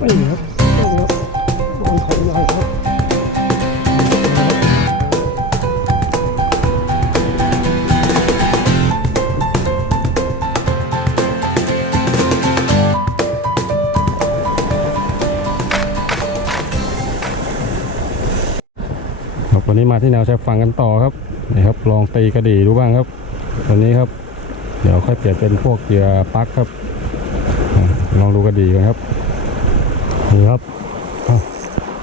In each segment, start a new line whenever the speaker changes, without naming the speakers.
ไม่ครับไม่ครับโดนของใหญ่ครับครับวันนี้มาที่แนวชายฝั่งกันต่อครับนี่ครับ ลองตีกระดี่ดูบ้างครับ วันนี้ครับ เดี๋ยวค่อยเปลี่ยนเป็นพวกเหยื่อปลั๊กครับ ลองดูกระดี่กันครับ นี่ครับ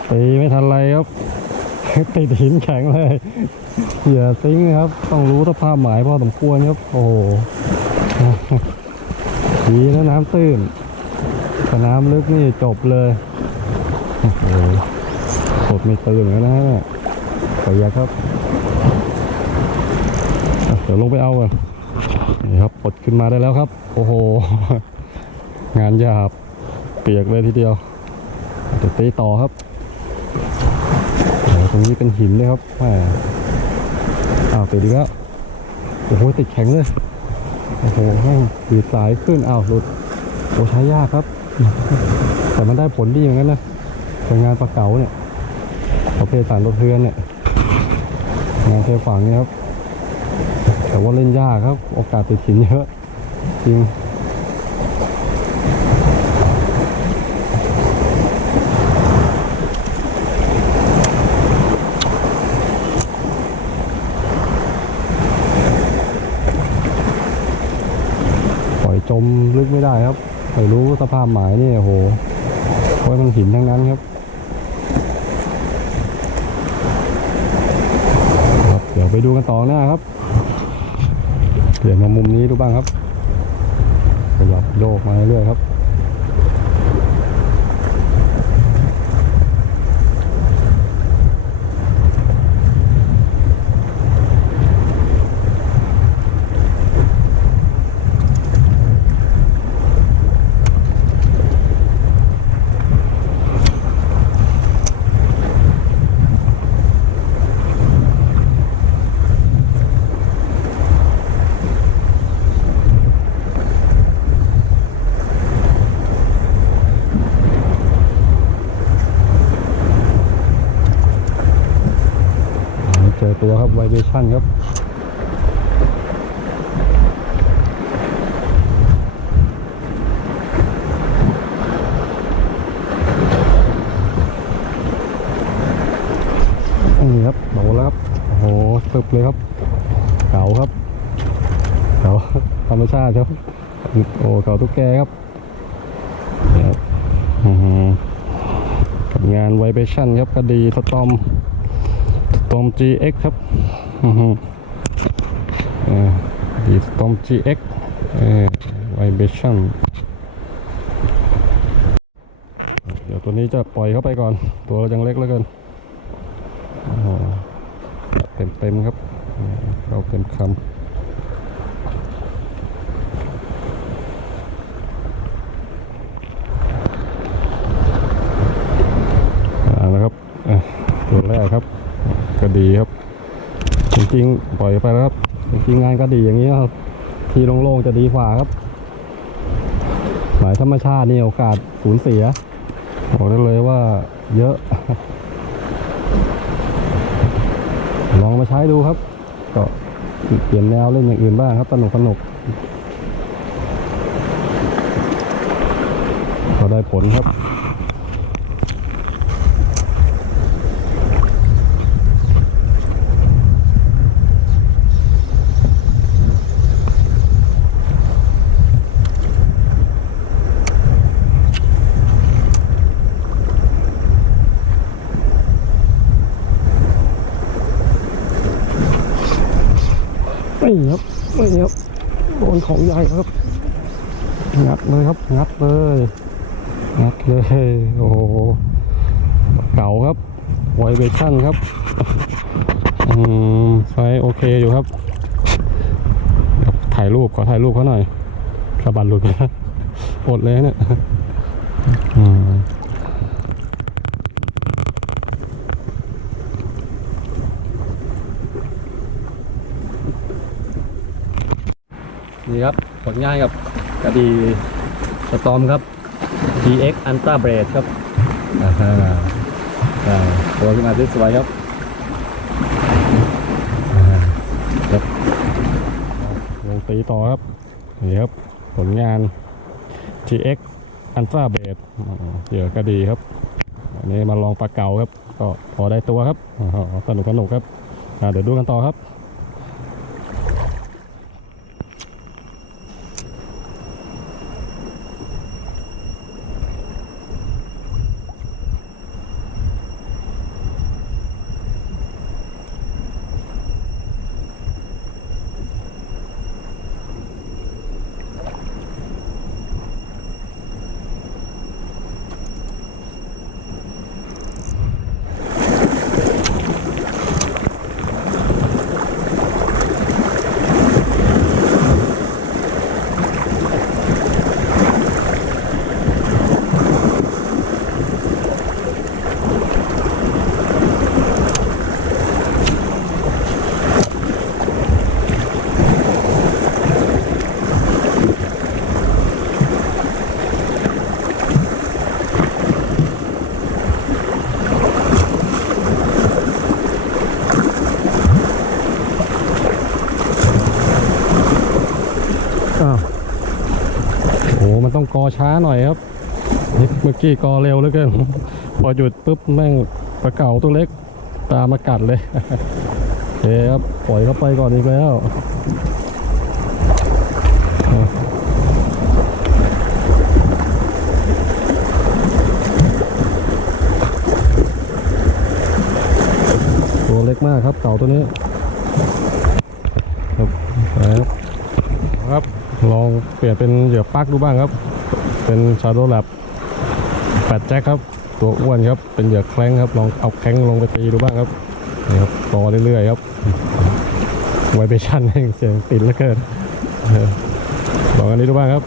ตีไม่ทันไรครับติดหินแข็งเลยเหยื่อซิงครับ ต้องรู้สภาพหมายพอสมควรครับ โอ้โหดีนะน้ำตื้นถ้าน้ำลึกนี่จบเลยโอ้โหกดไม่ตื่นแล้วนะเนี่ยขอยาครับเดี๋ยวลงไปเอาก่อนนี่ครับปลดขึ้นมาได้แล้วครับ โอ้โห งานหยาบเปียกเลยทีเดียว ตีต่อครับตรงนี้เป็นหินเลยครับแหมอ้าวติดอีกแล้วโอ้โหติดแข็งเลยโอ้โหแม่งดีดสายขึ้นอ้าวหลุดโอ้ใช้ยากครับ แต่มันได้ผลดีเหมือนกันนะเป็นงานปลาเก๋าเนี่ยประเภทสารรถเทือนเนี่ยงานเทฝังเนี่ยครับ แต่ว่าเล่นยากครับ โอกาสติดหินเยอะจริง ปล่อยจ มลึกไม่ได้ครับไม่รู้สภาพหมายนี่โอ้โหเพราะมันหินทั้งนั้นครับครับ เดี๋ยวไปดูกันต่อหน้าครับเปลี่ยนมามุมนี้ดูบ้างครับขยับโยกมาเรื่อยครับ เจอตัว ครับไวเบชั่นครับนี่ครับโดนแล้วครับ โอ้โหตึบเลยครับ เก่าครับ เก่าธรรมชาติครับ โอ้เก่าตุ๊กแกครับครับงานไวเบชั่นครับคดีสตอม ตอม GX ครับอือฮึเอ่อดีตอม GX เอ่อ vibration เดี๋ยวตัวนี้จะปล่อยเข้าไปก่อน ตัวเรายังเล็กแล้วกันอ้โหเต็มเต็มครับ เราเต็มคำเอาละครับอะตัวแรกครับ ก็ดีครับ จริงๆ ปล่อยไปแล้วครับ จริงๆงานก็ดีอย่างนี้ครับ ที่โล่งๆจะดีกว่าครับหมายธรรมชาตินี่โอกาสสูญเสียบอกได้เลยว่าเยอะ ลองมาใช้ดูครับ ก็เปลี่ยนแนวเล่นอย่างอื่นบ้างครับสนุกสนุกก็ได้ผลครับ ไม่ครับไม่ครับโดนของใหญ่ครับงัดเลยครับงัดเลยงัดเลยโอ้โหเก่าครับไวเบชั่นครับอืมไฟโอเคอยู่ครับถ่ายรูปขอถ่ายรูปเขาหน่อยสะบัดหลุดนะอดเลยนะเนี่ยอืม นี่ครับผลงานกับกระดีสตอมครับ TX Ultra Blade ครับอ่าฮะอ่าตัวขึ้นมาสวยๆครับอ่าครับลงตีต่อครับนี่ครับ ผลงาน TX Ultra Blade อ่าเหยื่อก็ดีครับอันนี้มาลองปลาเก๋าครับ ก็พอได้ตัวครับอ๋อสนุกสนุกครับอ่าเดี๋ยวดูกันต่อครับ ต้องกอช้าหน่อยครับเมื่อกี้กอเร็วเหลือเกินพอหยุดปุ๊บแม่งปลาเก๋าตัวเล็ก ตามากัดเลยโอเคครับปล่อยเข้าไปก่อนอีกแล้วอะตัวเล็กมากครับเต่าตัวนี้ ครับครับครับ ลองเปลี่ยนเป็นเหยื่อปักดูบ้างครับ เป็นชาโดว์แลบแปดแจ็คครับ ตัวอ้วนครับเป็นเหยื่อแคล้งครับ ลองเอาแคล้งลงไปตีดูบ้างครับนี่ครับต่อเรื่อยๆครับไวเบชั่นเสียงติดเหลือเกินลองอันนี้ดูบ้างครับ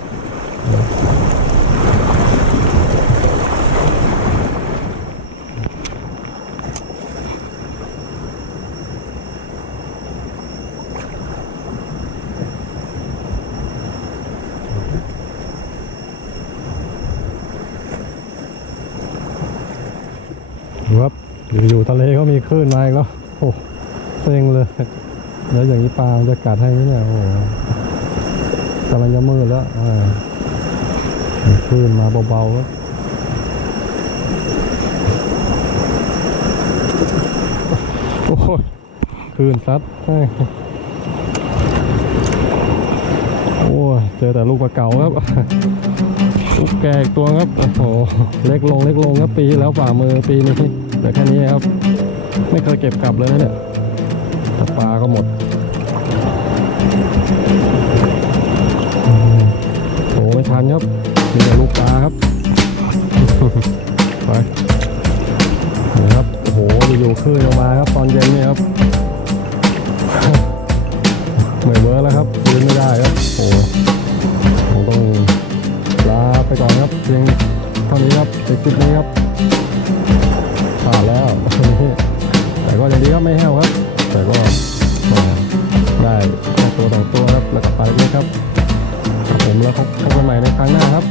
ดูครับ อยู่ทะเลก็มีคลื่นมาอีกแล้วโอ้เซ็งเลย แล้วอย่างนี้ปลามันจะกัดให้ไหมเนี่ยโอ้โหกำลังจะมืดแล้วคลื่นมาเบาๆครับโอ้ยคลื่นซัดให้โอ้ยเจอแต่ลูกปลาเก๋าครับ ลูกแกอีกตัวครับโอ้โหเล็กลงเล็กลงครับปีแล้วฝ่ามือปีนี้แต่แค่นี้ครับ ไม่เคยเก็บกลับเลยนะเนี่ยแต่ปลาก็หมดอืมโอ้ไม่ทันครับมีแต่ลูกปลาครับไปนี่ครับโอ้โหอยู่ๆคลื่นออกมาครับ ตอนเย็นนี่ครับไม่เวิร์แล้วครับยืนไม่ได้ครับโอ้ผมต้อง ลาไปก่อนครับเพียงเท่านี้ครับในคลิปนี้ครับผ่านแล้วแต่ก็อย่างดีครับไม่แห้วครับ แต่ก็ได้ตัวต่างตัวครับแล้วกับไปลาเล็กครับผมแล้วพบกันใหม่ในครั้งหน้าครับ